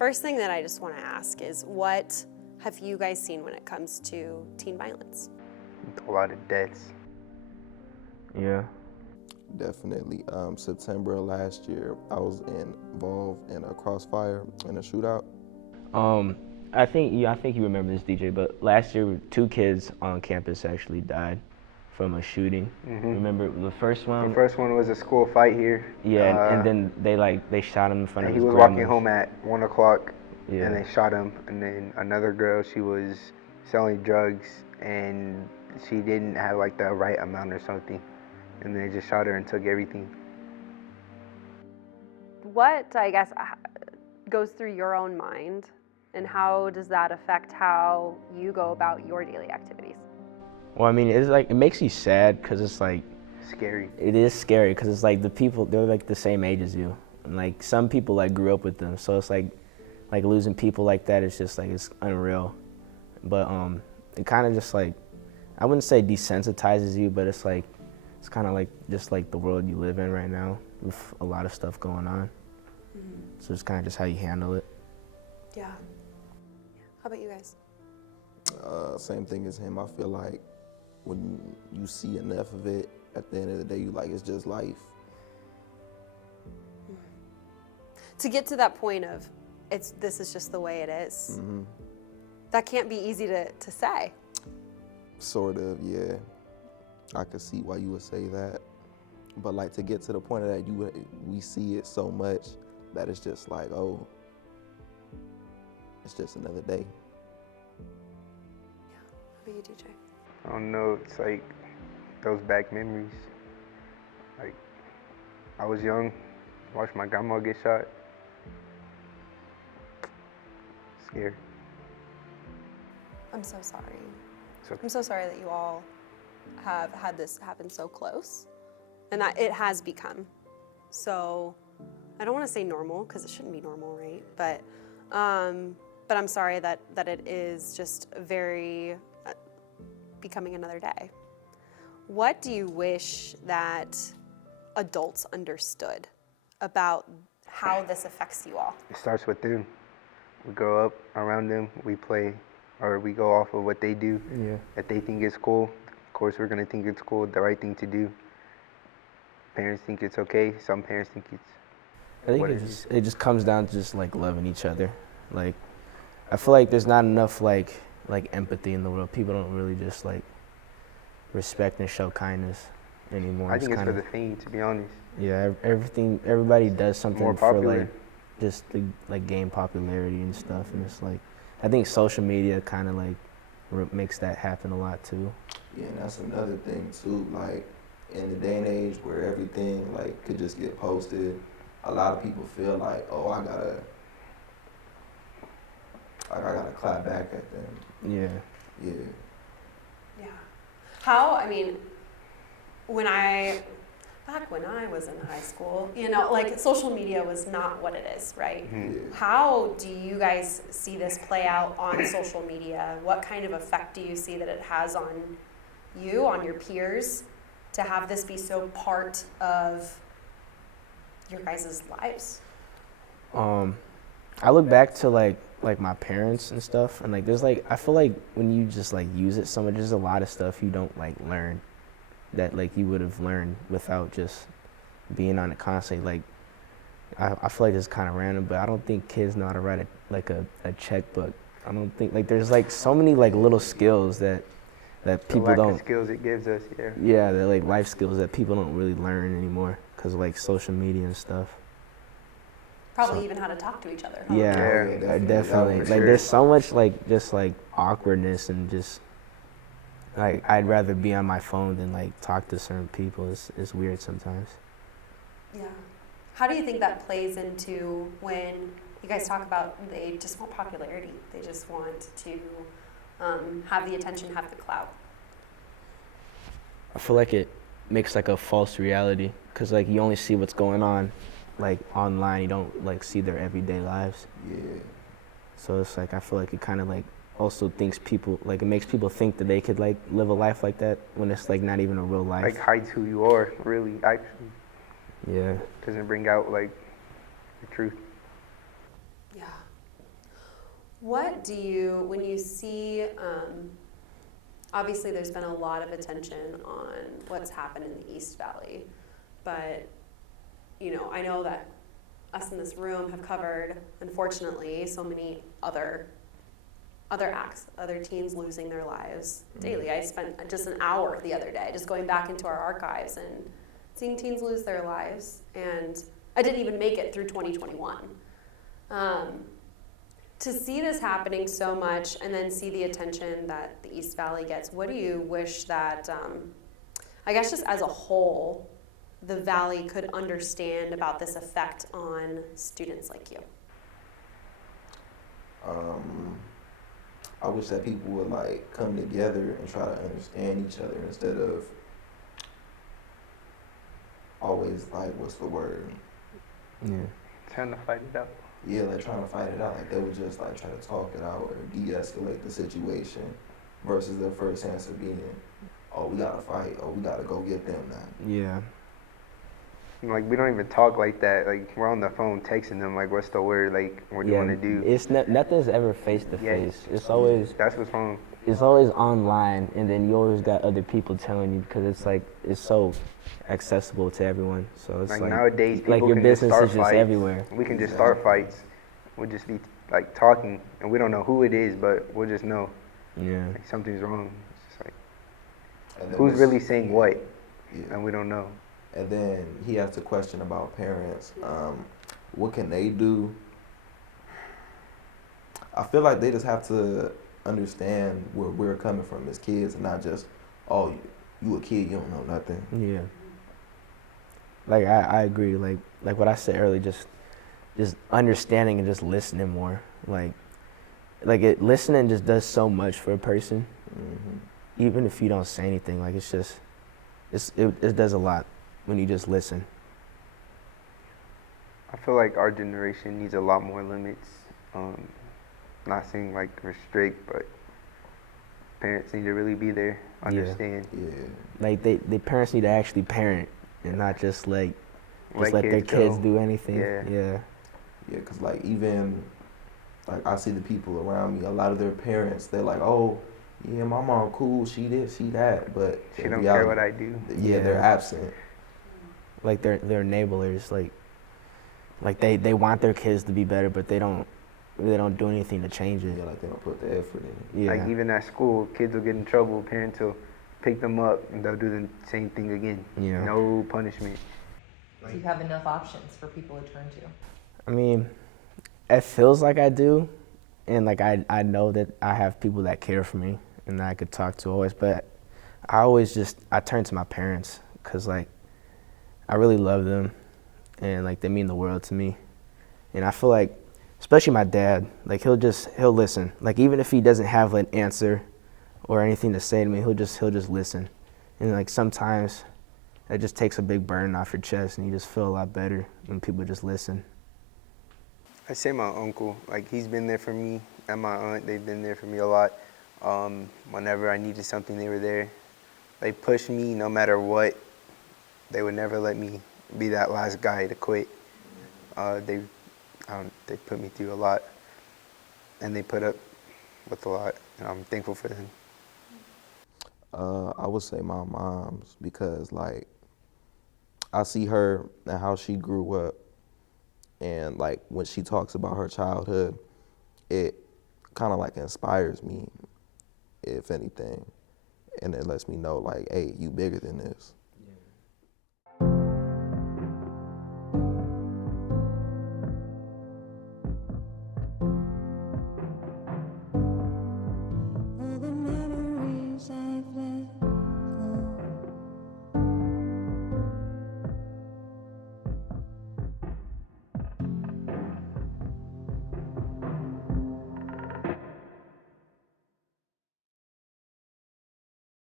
first thing that I just want to ask is, what have you guys seen when it comes to teen violence? A lot of deaths. Yeah. Definitely. September of last year, I was involved in a crossfire in a shootout. I think you remember this, DJ, but last year 2 kids on campus actually died from a shooting. Remember the first one? The first one was a school fight here. Yeah, and then they shot him in front of he his was grandma's. walking home at 1 o'clock, Yeah. and they shot him. And then another girl, she was selling drugs, and she didn't have like the right amount or something, and they just shot her and took everything. What, I guess, goes through your own mind, and how does that affect how you go about your daily activities? Well, I mean, it's like, it makes you sad because it's like, Scary. it is scary because it's like the people, they're like the same age as you. And like some people like grew up with them. So it's like losing people like that, it's just like, it's unreal. But it kind of just like, I wouldn't say desensitizes you, but it's like, it's kind of like just like the world you live in right now with a lot of stuff going on. So it's kind of just how you handle it. Yeah. How about you guys? Same thing as him. I feel like when you see enough of it, at the end of the day, you like, it's just life. To get to that point of, this is just the way it is, that can't be easy to say. Sort of, yeah. I could see why you would say that. But like, to get to the point of that, we see it so much that it's just like, oh, it's just another day. How about you, DJ? I don't know, it's like those back memories. Like, I was young, watched my grandma get shot. Scared. I'm so sorry. It's okay. I'm so sorry that you all have had this happen so close, and that it has become so, I don't want to say normal, because it shouldn't be normal, right? But I'm sorry that it is just very becoming another day. What do you wish that adults understood about how this affects you all? It starts with them. We grow up around them, we play, or we go off of what they do. Yeah. That they think is cool. Of course, we're gonna think it's cool, the right thing to do. Parents think it's okay. Some parents think it's. I think it just comes down to just like loving each other. Like, I feel like there's not enough like empathy in the world. People don't really just like respect and show kindness anymore. I think it's for the fame, to be honest. Yeah, everybody does something More for popular. like just to like gain popularity and stuff. And it's like, I think social media kind of like makes that happen a lot too. Yeah, and that's another thing too. Like, in the day and age where everything like could just get posted, a lot of people feel like, oh, I gotta clap back at them. Yeah. Yeah. Yeah. How, I mean, back when I was in high school, like social media was not what it is, right? Yeah. How do you guys see this play out on social media? What kind of effect do you see that it has on you, on your peers, to have this be so part of your guys' lives? I look back to like my parents and stuff, and like there's like, I feel like when you just like use it so much, there's a lot of stuff you don't like learn that like you would have learned without just being on it constantly. Like I feel like it's kind of random, but I don't think kids know how to write a checkbook. I don't think, like, there's like so many like little skills that people lack don't. of skills it gives us, yeah. Yeah, they're like life skills that people don't really learn anymore because of like social media and stuff. Probably even how to talk to each other. Huh? Yeah, Yeah, definitely. for Like sure. there's so much like just like awkwardness and just like I'd rather be on my phone than like talk to certain people. It's weird sometimes. Yeah. How do you think that plays into when you guys talk about they just want popularity? They just want to have the attention, have the clout. I feel like it makes like a false reality because like you only see what's going on like online. You don't like see their everyday lives. Yeah. So it's like I feel like it kind of like also thinks people like it makes people think that they could like live a life like that when it's like not even a real life. Like hides who you are, really, actually. Yeah. Doesn't bring out like the truth. Yeah. What do you, when you see, obviously there's been a lot of attention on what's happened in the East Valley, but, you know, I know that us in this room have covered, unfortunately, so many other acts, other teens losing their lives daily. I spent just an hour the other day just going back into our archives and seeing teens lose their lives, and I didn't even make it through 2021. To see this happening so much and then see the attention that the East Valley gets, what do you wish that, I guess just as a whole, the Valley could understand about this effect on students like you? I wish that people would like come together and try to understand each other instead of always like, what's the word? Yeah. Trying to fight it out. Yeah, like trying to fight it out. Like they would just like try to talk it out or de-escalate the situation versus their first answer being, oh, we gotta fight, oh, we gotta go get them now. Yeah. Like, we don't even talk like that. Like, we're on the phone texting them, like, what's the word? Like, what do you want to do? It's nothing's ever face to face. It's always That's what's wrong. it's always online, and then you always got other people telling you because it's like it's so accessible to everyone. So it's Like, like nowadays, people like your can just business start is just fights. everywhere. We can just start fights. We'll just be, like, talking, and we don't know who it is, but we'll just know, Yeah. like, something's wrong. It's just like, And then who's what's- really saying what? Yeah. And we don't know. And then he asked a question about parents. What can they do? I feel like they just have to understand where we're coming from as kids and not just, oh, you a kid, you don't know nothing. Yeah. Like I agree. Like what I said earlier, just understanding and just listening more. Like listening just does so much for a person. Mm-hmm. Even if you don't say anything, like it does a lot when you just listen. I feel like our generation needs a lot more limits. Not saying like restrict, but parents need to really be there, understand. Yeah. Like they parents need to actually parent and not just let their kids go. do anything. Yeah. Yeah. Yeah, because like even, like I see the people around me, a lot of their parents, they're like, oh, yeah, my mom cool, she this, she that, but She in don't reality, care what I do. Yeah, they're absent. Like they're enablers. Like they want their kids to be better, but they don't do anything to change it. Yeah, like they don't put the effort in. Yeah. Like even at school, kids will get in trouble, parents will pick them up and they'll do the same thing again. Yeah. No punishment. Do you have enough options for people to turn to? I mean, it feels like I do, and like I know that I have people that care for me and that I could talk to always, but I turn to my parents because like I really love them and like they mean the world to me, and I feel like especially my dad, like he'll listen, like even if he doesn't have an answer or anything to say to me, he'll just listen, and like sometimes it just takes a big burden off your chest and you just feel a lot better when people just listen. I say my uncle, like he's been there for me, and my aunt, they've been there for me a lot. Whenever I needed something, they were there. They pushed me no matter what. They would never let me be that last guy to quit. They put me through a lot, and they put up with a lot, and I'm thankful for them. I would say my mom's, because like I see her and how she grew up, and like when she talks about her childhood, it kind of like inspires me, if anything, and it lets me know like, hey, you bigger than this.